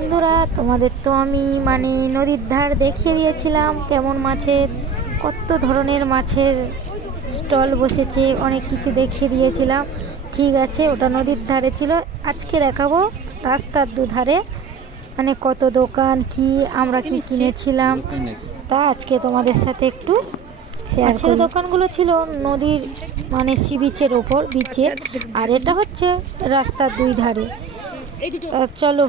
বন্ধুরা, তোমাদের তো আমি নদীর ধার দেখিয়ে দিয়েছিলাম কেমন মাছের, কত ধরনের মাছের স্টল বসেছে, অনেক কিছু দেখিয়ে দিয়েছিলাম। ঠিক আছে, ওটা নদীর ধারে ছিল। আজকে দেখাবো রাস্তার দুধারে কত দোকান, কি আমরা কি কিনেছিলাম, তা আজকে তোমাদের সাথে একটু শেয়ার করি। দোকানগুলো ছিল নদীর সি বিচের ওপর, বিচে, আর এটা হচ্ছে রাস্তার দুই ধারে। চলো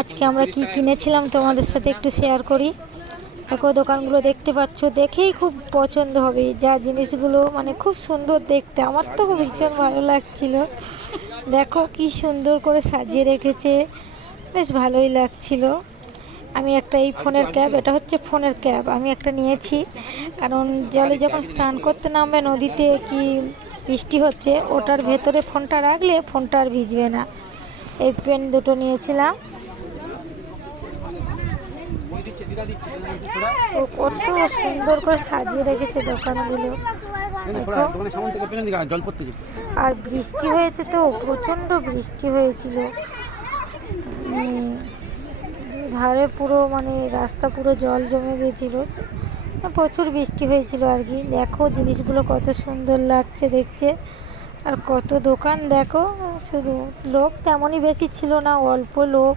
আজকে আমরা কি কিনেছিলাম তোমাদের সাথে একটু শেয়ার করি। দেখো দোকানগুলো দেখতে পাচ্ছ, দেখেই খুব পছন্দ হবে। যা জিনিসগুলো খুব সুন্দর দেখতে, আমার তো ভীষণ ভালো লাগছিল। দেখো কি সুন্দর করে সাজিয়ে রেখেছে, বেশ ভালোই লাগছিল। আমি একটা এই ফোনের ক্যাপ, এটা হচ্ছে ফোনের ক্যাপ, আমি একটা নিয়েছি, কারণ জলে যখন স্নান করতে নামবে নদীতে, কি বৃষ্টি হচ্ছে, ওটার ভেতরে ফোনটা রাখলে ফোনটা আর ভিজবে না। এই পেন দুটো নিয়েছিলাম। কত সুন্দর করে সাজিয়ে রেখেছে দোকানগুলো। আর বৃষ্টি হয়েছে তো, প্রচণ্ড বৃষ্টি হয়েছিল, ধারে পুরো রাস্তা পুরো জল জমে গেছিল, প্রচুর বৃষ্টি হয়েছিল আর কি। দেখো জিনিসগুলো কত সুন্দর লাগছে দেখতে, আর কত দোকান দেখো। শুধু লোক তেমনই বেশি ছিল না, অল্প লোক,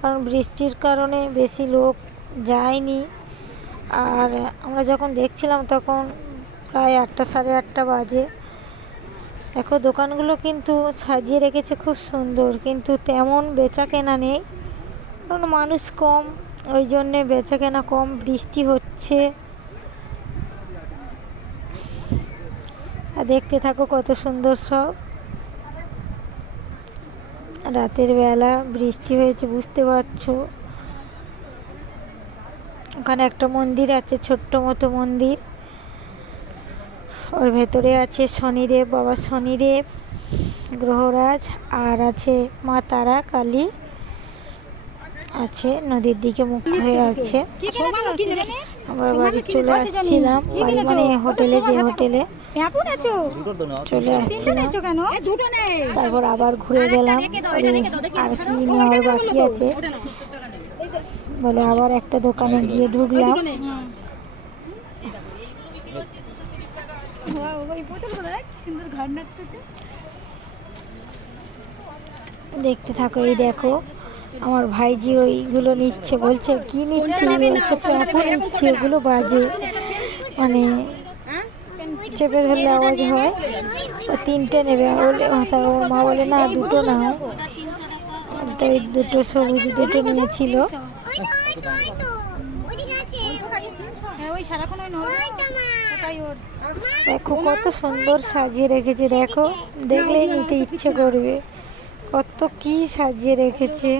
কারণ বৃষ্টির কারণে বেশি লোক যায়নি। আর আমরা যখন দেখছিলাম তখন প্রায় 8টা সাড়ে 8টা বাজে। দেখো দোকানগুলো কিন্তু সাজিয়ে রেখেছে খুব সুন্দর, কিন্তু তেমন বেচা কেনা নেই, কারণ মানুষ কম, ওই জন্যে বেচা কেনা কম। বৃষ্টি হচ্ছে, আর দেখতে থাকো কত সুন্দর সব। রাতের বেলা বৃষ্টি হয়েছে, বুঝতে পারছো। ওখানে একটা মন্দির আছে, ছোট্ট মতো মন্দির, ওর ভেতরে আছে শনিদেব, বাবা শনিদেব, গ্রহরাজ, আর আছে মা তারা কালী আছে, নদীর দিকে মুখ হয়ে আছে। আমরা বাড়ি চলে আসছিলাম, হোটেলে, যে হোটেলে চলে আসছিলাম, তারপর আবার ঘুরে গেলাম। আর কি নেওয়ার বাকি আছে বলে আবার একটা দোকানে গিয়ে ঢুকলাম। দেখতে থাকো। এই দেখো আমার ভাইজি ওইগুলো নিচ্ছে, বলছে কি নিচ্ছে, বলছে প্যাপো নিচ্ছে, ওগুলো বাজে, চেপে ধরলে আওয়াজ হয়। ও 3টে নেবে, ওর মা বলে না 2টো নাও, তো এই 2টো সবুজ 2টো নিয়েছিল। দেখো কত সুন্দর সাজিয়ে রেখেছে, দেখো দেখলেই নিতে ইচ্ছে করবে, কত কি সাজিয়ে রেখেছে।